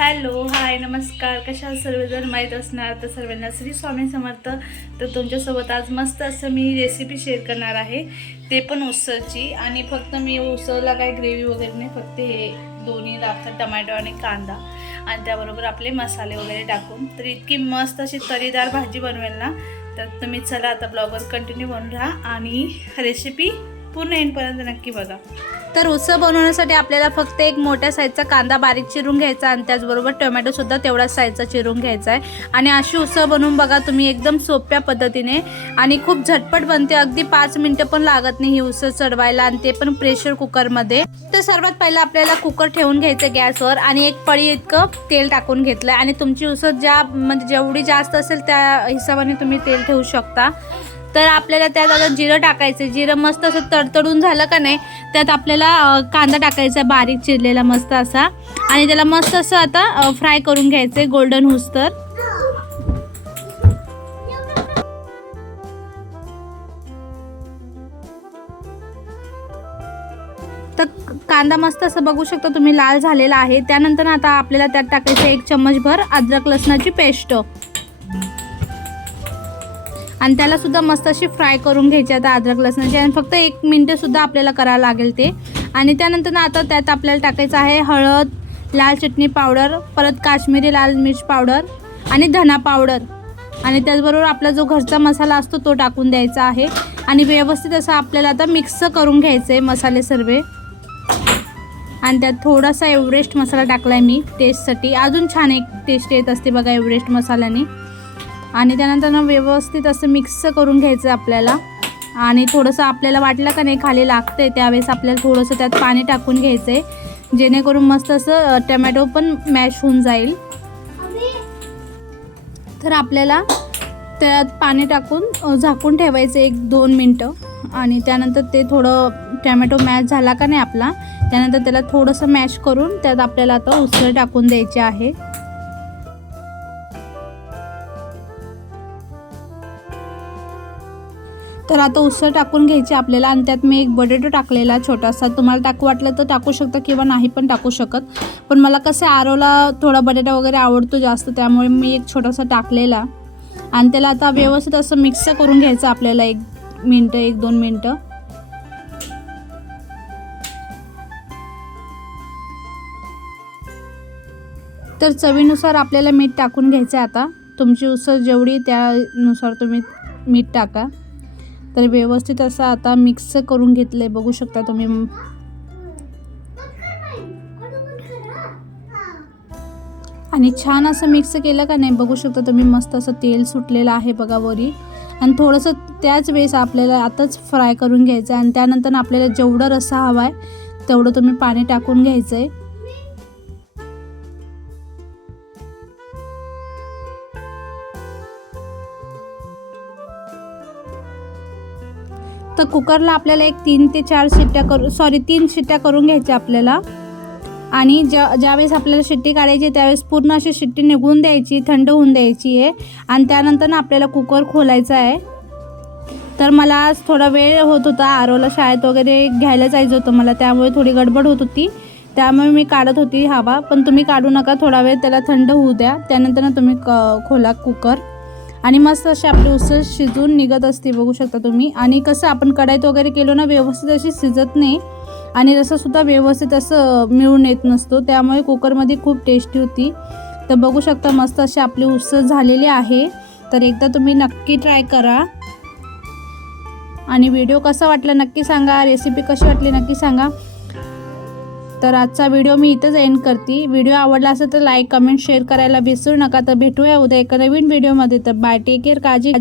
Hello hi नमस्कार. कशा सर्वजण? माहीत असणार तर सर्वांना श्री स्वामी समर्थ. तर तुमच्यासोबत आज मस्त असं मी रेसिपी शेअर करणार आहे. ते पण उसळची आणि फक्त मी उसळला काय ग्रेव्ही वगैरे नाही फक्त हे दोन्ही लागतात टमॅटो आणि कांदा. आणि त्याबरोबर आपले मसाले वगैरे टाकून. तर इतकी मस्त अशी तरीदार भाजी बनवेल ना? तर तुम्ही चला आता ब्लॉगवर कंटिन्यू बनून राहा आणि रेसिपी पूर्ण एंडपर्यंत नक्की बघा. तर उसळ बनवण्यासाठी आपल्याला फक्त एक मोठ्या साईजचा कांदा बारीक चिरून घ्यायचा आणि त्याचबरोबर टोमॅटोसुद्धा सुद्धा साईजचा चिरून घ्यायचा आहे. आणि अशी उसळ बनवून बघा तुम्ही एकदम सोप्या पद्धतीने आणि खूप झटपट बनते. अगदी पाच मिनटं पण लागत नाही ही उसळ चढवायला आणि ते पण प्रेशर कुकरमध्ये तर सर्वात पहिलं आपल्याला कुकर ठेवून घ्यायचं गॅसवर आणि एक पळी इतकं तेल टाकून घेतलं आणि तुमची उसळ ज्या म्हणजे जेवढी जास्त असेल त्या हिशोबाने तुम्ही तेल ठेवू शकता. तर आपल्याला त्यात आता जिरं टाकायचं जिरं मस्त असं तडतडून झालं का नाही त्यात आपल्याला कांदा टाकायचा बारीक चिरलेला मस्त असा. आणि त्याला मस्त असं आता फ्राय करून घ्यायचं आहे गोल्डन हुस्तर तर. तर कांदा मस्त असं बघू शकता तुम्ही लाल झालेला आहे. त्यानंतर आता आपल्याला त्यात टाकायचं एक चम्मचभर अद्रक लसणाची पेस्ट. आणि त्याला सुद्धा मस्त अशी फ्राय करून घ्यायची. आता अद्रक लसणाची आणि फक्त एक मिनटं सुद्धा आपल्याला करावं लागेल ते. आणि त्यानंतर ना आता त्यात आपल्याला टाकायचं आहे हळद लाल चटणी पावडर परत काश्मीरी लाल मिर्च पावडर आणि धना पावडर. आणि त्याचबरोबर आपला जो घरचा मसाला असतो तो टाकून द्यायचा आहे. आणि व्यवस्थित असं आपल्याला आता मिक्स करून घ्यायचं आहे मसाले सर्व. आणि त्यात थोडासा एव्हरेस्ट मसाला टाकला आहे मी टेस्टसाठी अजून छान एक टेस्ट येत असते बघा एव्हरेस्ट मसाल्याने. आणि त्यानंतर ना व्यवस्थित असं मिक्स करून घ्यायचं आपल्याला. आणि थोडंसं आपल्याला वाटलं का नाही खाली लागतं आहे त्यावेळेस आपल्याला थोडंसं त्यात पाणी टाकून घ्यायचं आहे जेणेकरून मस्त असं टमॅटो पण मॅश होऊन जाईल. तर आपल्याला त्यात पाणी टाकून झाकून ठेवायचं एक दोन मिनटं. आणि त्यानंतर ते थोडं टॅमॅटो मॅश झाला का नाही आपला त्यानंतर त्याला थोडंसं मॅश करून त्यात आपल्याला आता उसळ टाकून द्यायची आहे. तर आता उसळ टाकून घ्यायची आपल्याला आणि त्यात मी एक बटेटो टाकलेला छोटासा. तुम्हाला टाकू वाटलं तर टाकू शकता किंवा नाही पण टाकू शकत. पण मला कसं आरोला थोडा बटाटा वगैरे आवडतो जास्त त्यामुळे मी एक छोटासा टाकलेला. आणि त्याला आता व्यवस्थित असं मिक्स करून घ्यायचं आपल्याला एक मिनटं एक दोन मिनटं. तर चवीनुसार आपल्याला मीठ टाकून घ्यायचं आहे आता. तुमची उसळ जेवढी त्यानुसार तुम्ही मीठ टाका. तर व्यवस्थित असं आता मिक्स करून घेतलं आहे बघू शकता तुम्ही. आणि छान असं मिक्स केलं का नाही बघू शकता तुम्ही. मस्त असं तेल सुटलेलं आहे बघा वरी. आणि थोडंसं त्याच वेळेस आपल्याला आताच फ्राय करून घ्यायचं आहे आणि त्यानंतर आपल्याला जेवढा रस्सा हवा आहे तेवढं तुम्ही पाणी टाकून घ्यायचं आहे तर कुकरला आपल्याला एक तीन ते चार शिट्ट्या करू सॉरी तीन शिट्ट्या करून घ्यायच्या आपल्याला. आणि ज्या ज्यावेळेस आपल्याला शिट्टी काढायची त्यावेळेस पूर्ण अशी शिट्टी निघून द्यायची थंड होऊन द्यायची आहे. आणि त्यानंतर ना आपल्याला कुकर खोलायचा आहे. तर मला आज थोडा वेळ होत होता आरोला शाळेत वगैरे घ्यायला जायचं होतं मला त्यामुळे थोडी गडबड होत होती. त्यामुळे मी काढत होती हवा पण तुम्ही काढू नका थोडा वेळ त्याला थंड होऊ द्या. त्यानंतर ना तुम्ही क खोला कुकर. आणि मस्त अशी आपली उसळ शिजून निघत असते बघू शकता तुम्ही. आणि कसं आपण कढाईत वगैरे केलो ना व्यवस्थित अशी शिजत नाही. आणि रसासुद्धा व्यवस्थित असं मिळून येत नसतो त्यामुळे कुकरमध्ये खूप टेस्टी होती. तर बघू शकता मस्त अशी आपली उसळ झालेली आहे. तर एकदा तुम्ही नक्की ट्राय करा. आणि व्हिडिओ कसा वाटला नक्की सांगा रेसिपी कशी वाटली नक्की सांगा. तर आजचा व्हिडिओ मी इथंच एंड करते. व्हिडिओ आवडला असेल तर लाईक कमेंट शेअर करायला विसरू नका. तर भेटूया उद्या एका नवीन व्हिडिओमध्ये तर बाय टेक केअर काळजी.